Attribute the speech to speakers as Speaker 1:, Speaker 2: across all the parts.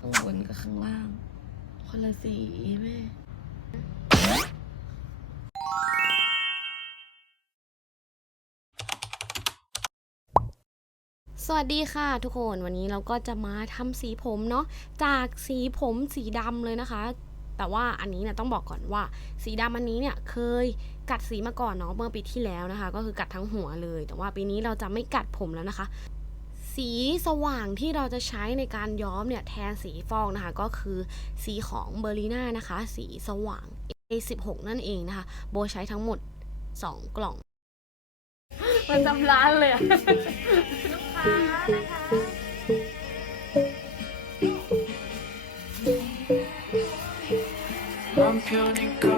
Speaker 1: ข้างบนกับข้างล่าง คนละสีแม่สวัสดีค่ะทุกคนวันนี้เราก็จะมาทำสีผมเนาะจากสีผมสีดำเลยนะคะ แต่ว่าอันนี้เนี่ยต้องบอกก่อนว่า สีดำอันนี้เนี่ยเคยกัดสีมาก่อนเนาะเมื่อปีที่แล้วนะคะ ก็คือกัดทั้งหัวเลย แต่ว่าปีนี้เราจะไม่กัดผมแล้วนะคะ สีสว่างที่เราจะใช้ในการย้อมเนี่ยแทนสีฟองนะคะ ก็คือสีของเบอร์ลิน่านะคะ สีสว่าง A16 นั่นเองนะคะ โบใช้ทั้งหมด 2 กล่อง มันจำร้านเลย
Speaker 2: ลูก
Speaker 3: ค้า
Speaker 4: นะคะ I'm counting cards.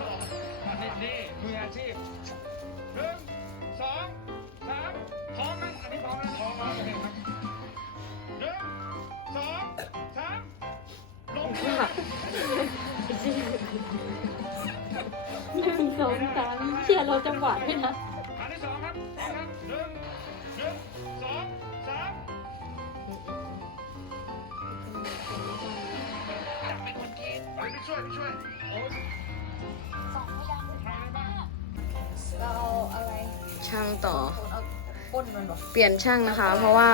Speaker 4: นี่นี่มืออาชีพหนึ่งสองสามพร้อมไหมอันนี้พร้อมแล้วพร้อมแล้วโอเครับหนึ่งสองสามลงมือ
Speaker 5: หนึ่งสองสามเชียร์เราจังหวะด้วยนะ
Speaker 4: อันที่สองครับพร้อมครับหนึ่งหนึ่งสองสามเป็นคนจีนไปช่วยไปช่วย
Speaker 1: ช่างต่อ
Speaker 5: เอาก้นมันหรอ
Speaker 1: เปลี่ยนช่างนะคะ เพราะว่า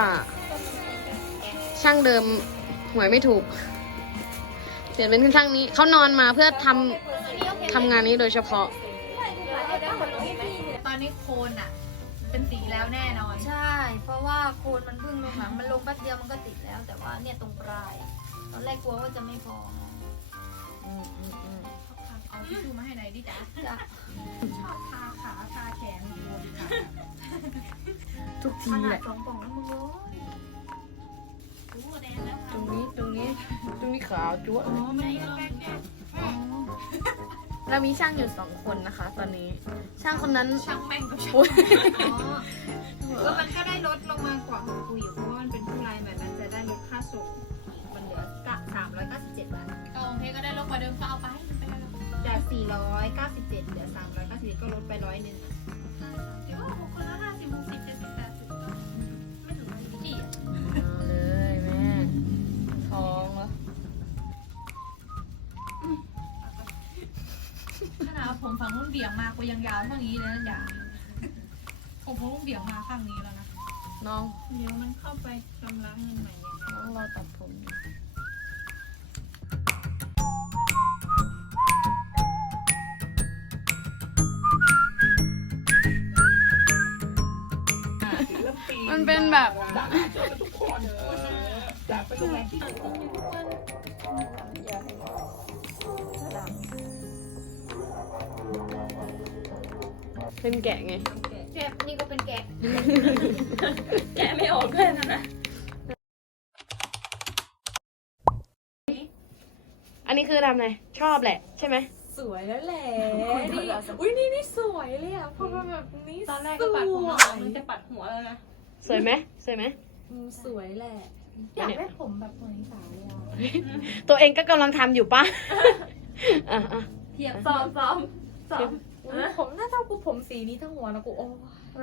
Speaker 1: ช่างเดิมหวยไม่ถูก เปลี่ยนเป็นช่างนี้เขานอนมาเพื่อทำทำงานนี้โดยเฉพาะ
Speaker 2: ตอนนี้โคนอะ เป็นสีแล้วแน่นอน
Speaker 5: ใช่ เพราะว่าโคนมันเพิ่งลงหลังมันลงแป๊บเดียวมันก็ติดแล้ว แต่ว่าเนี่ยตรงปลายอะตอนแรกกลัวว่าจะไม่พอไง
Speaker 2: เอาทิชชู่มาให้หน่อยดิจ๊ะ
Speaker 5: จ้ะ
Speaker 2: ทุ
Speaker 1: ก
Speaker 5: ข
Speaker 1: ที
Speaker 5: นา
Speaker 1: แห
Speaker 5: ด
Speaker 1: ละ
Speaker 5: สองกล่องแล้วมึงรู้
Speaker 2: โอ้แดงแล้ว
Speaker 1: ตรงนี้ตรงนี้ตรงนี้ขาวจั๊วะ
Speaker 2: อ๋อไม่ต้องอ๋อ
Speaker 1: เรามีช่างอยู่สองคนนะคะ ตอนนี้ ช่างคนนั้น
Speaker 2: ช่างแม่งก็ช่าง
Speaker 1: อุ๊ย
Speaker 2: อ๋อเออมันก็ได้ลดลงมากว่าของกูอยู่เพราะว่ามันเป็นผู้ลายแบบนั้นจะได้ลดค่าส่งมันเหลือกะสามร้อยเก้าสิบเจ็ดบาท
Speaker 6: โอเคก็ได้ลงกว่าเดิมก็เอาไปไปเลย
Speaker 2: จากสี่ร้อยเก้าสิบเจ็ดเหลือสามร้อยเก้าสิบก็ลดไปร้อยหนึ่ง
Speaker 6: เบี่ย
Speaker 1: ง
Speaker 6: มาก็ยังยาวเท่านี้เลยนะอย่าผมฝั่งนู้นเบี่ยงมาข้างนี้แล้วนะ
Speaker 1: น้อง
Speaker 2: เดี๋ยวมันเข้าไปชำระเงินใหม่เนี่ย
Speaker 1: น้องรอตัดผมอยู่มันเป็นแบบ เป็นแกะไง
Speaker 5: เจ็บนี่ก็เป็นแกะ
Speaker 6: แกะไม่ออกเลยนะนะ
Speaker 1: อันนี้คือทำไงชอบแหละใช่ไหม
Speaker 7: สวยแล้วแหละนี่อุ้ยนี่นี่สวยเลยอะพอมาแบบนี้
Speaker 6: ตอนแรกก็ปัดผมแล้วมันจะปัดหัวแล้วนะ
Speaker 1: สวยไหมสวยไหม
Speaker 7: อืมสวยแหละ อยากได้ผมแบบเหมือนสาวเลยอะ
Speaker 1: ตัวเองก็กำลังทำอยู่ป่ะอะอะ
Speaker 5: เทียบ
Speaker 7: ซ้อมซ้อมซ้อม อุ๊ยผมน่าจะกูผมสีนี้ทั้งหัวนะกูโอ้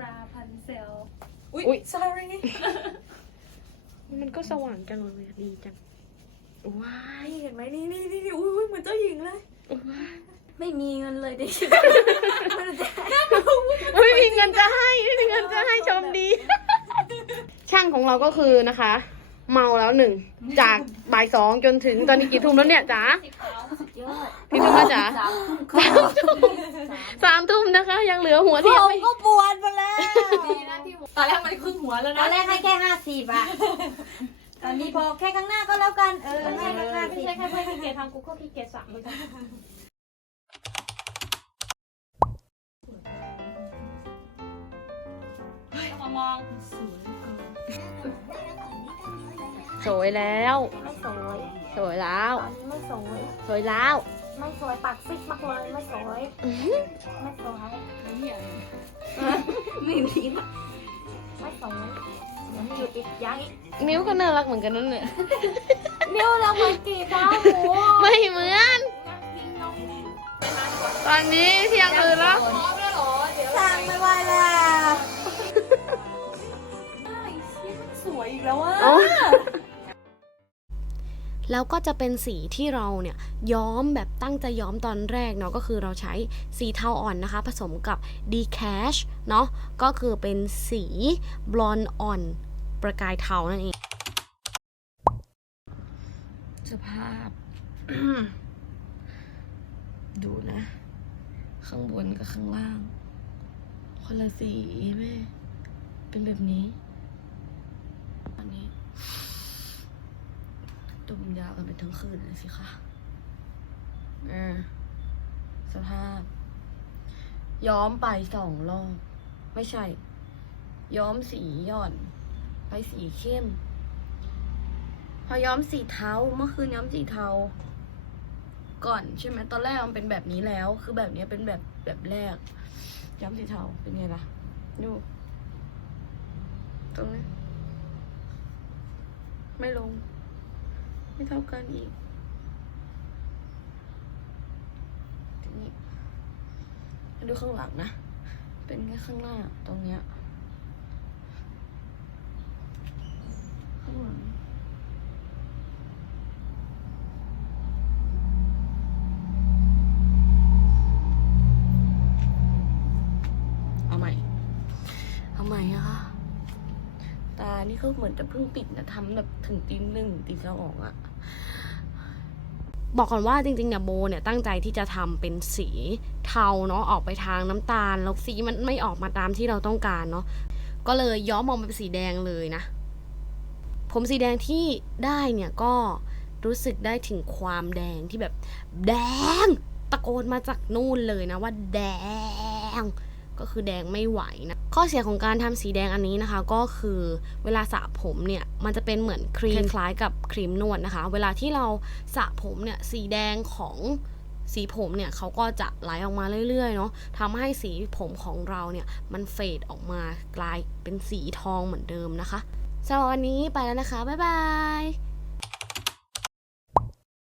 Speaker 6: ราพันเซล
Speaker 7: อุ้ย sorry
Speaker 1: มันก็สว่างจังเลยดีจังว้าย
Speaker 7: เห็นไหมนี่นี่นี่นี่อุ้ยอุ้ยเหมือนเจ้าหญิงเลย
Speaker 5: ไม่มีเงินเลยดิ
Speaker 1: ไม่มีเงินจะให้ไม่มีเงินจะให้ชมดี ช่างของเราก็คือนะคะ เมาแล้วหนึ่งจากบ่ายสองจนถึงตอนนี้กี่ทุ่มแล้วเนี่ยจ๋ากี่ทุ่มแล้วจ๋าสามทุ่ม สามทุ่มนะคะ ยังเหลือหัวที่ยังไม่
Speaker 5: ก็ปวดมาแล้ว
Speaker 7: ตอนแรกมันครึ่งหัวแล้ว
Speaker 5: ตอ
Speaker 7: นะ
Speaker 5: นแรกให้แค่ห้าสิบอะตอนนี้พอแค่ข้างหน้าก็แล้วกัน เออให้ข้างหน้า
Speaker 7: ไม่
Speaker 5: สิ
Speaker 7: ใช่แค่เพื่อนขี้เกียจทำกูก็ขี้เกียจสั่งเลยจ้ะ
Speaker 6: มามอง
Speaker 1: สวยแล้ว
Speaker 7: ไม่สวย
Speaker 1: สวยแล้ว
Speaker 7: ตอนนี้ไม่สวย
Speaker 1: สวยแล้ว
Speaker 7: ไม่สวยปากซิกมากเลยไม่สวยไม่สวย
Speaker 5: ไม่มีนะ
Speaker 7: ไม่สวยเดี๋ยวมีอยู่อีกอยังอีก
Speaker 1: นิ้วก็น่ารักเหมือนกันนั่นเนี่ย
Speaker 7: นิ้วเราเหมือนกี่เท้าหมู
Speaker 1: ไม่เหมือน ตอนนี้เที่ยงคืนแล้ว
Speaker 5: สั่งไม่ไหวแล้ว
Speaker 7: สวยอีกแล้วอะ
Speaker 1: แล้วก็จะเป็นสีที่เราเนี่ยย้อมแบบตั้งใจย้อมตอนแรกเนาะก็คือเราใช้สีเทาอ่อนนะคะ ผสมกับ d c a s h เนาะก็คือเป็นสีบลอนอ่อนประกายเทานั่นเองสภาพ ดูนะ ข้างบนกับข้างล่าง คนละสีแม่ เป็นแบบนี้ ดมยาวกันไปทั้งคืนเลยสิคะอ่าสภาพ ย้อมไปสองรอบ ไม่ใช่ ย้อมสีหย่อน ไปสีเข้ม พอย้อมสีเทาเมื่อคืนย้อมสีเทา ก่อนใช่ไหมตอนแรกมันเป็นแบบนี้แล้ว คือแบบนี้เป็นแบบแบบแรก ย้อมสีเทาเป็นไงล่ะดูตรงนี้ ไม่ลง ไม่เท่ากันอีกทีนี้มาดูข้างหลังนะ เป็นแค่ข้างหน้าตรงเนี้ย ก็เหมือนจะเพิ่งปิดนะทำแบบถึงตีหนึ่งตีสองอะบอกก่อนว่าจริงๆเนี่ยโบเนี่ยตั้งใจที่จะทำเป็นสีเทาเนาะออกไปทางน้ำตาลแล้วสีมันไม่ออกมาตามที่เราต้องการเนาะก็เลยย้อมออกมาเป็นสีแดงเลยนะ ผมสีแดงที่ได้เนี่ยก็รู้สึกได้ถึงความแดงที่แบบ แดง ตะโกนมาจากนู่นเลยนะว่าแดง ก็คือแดงไม่ไหวนะ ข้อเสียของการทำสีแดงอันนี้นะคะ ก็คือเวลาสระผมเนี่ยมันจะเป็นเหมือนครีมคล้ายกับครีมนวดนะคะ เวลาที่เราสระผมเนี่ยสีแดงของสีผมเนี่ยเขาก็จะไหลออกมาเรื่อยๆเนาะทำให้สีผมของเราเนี่ยมันเฟดออกมากลายเป็นสีทองเหมือนเดิมนะคะสำหรับวันนี้ไปแล้วนะคะ บ๊ายบาย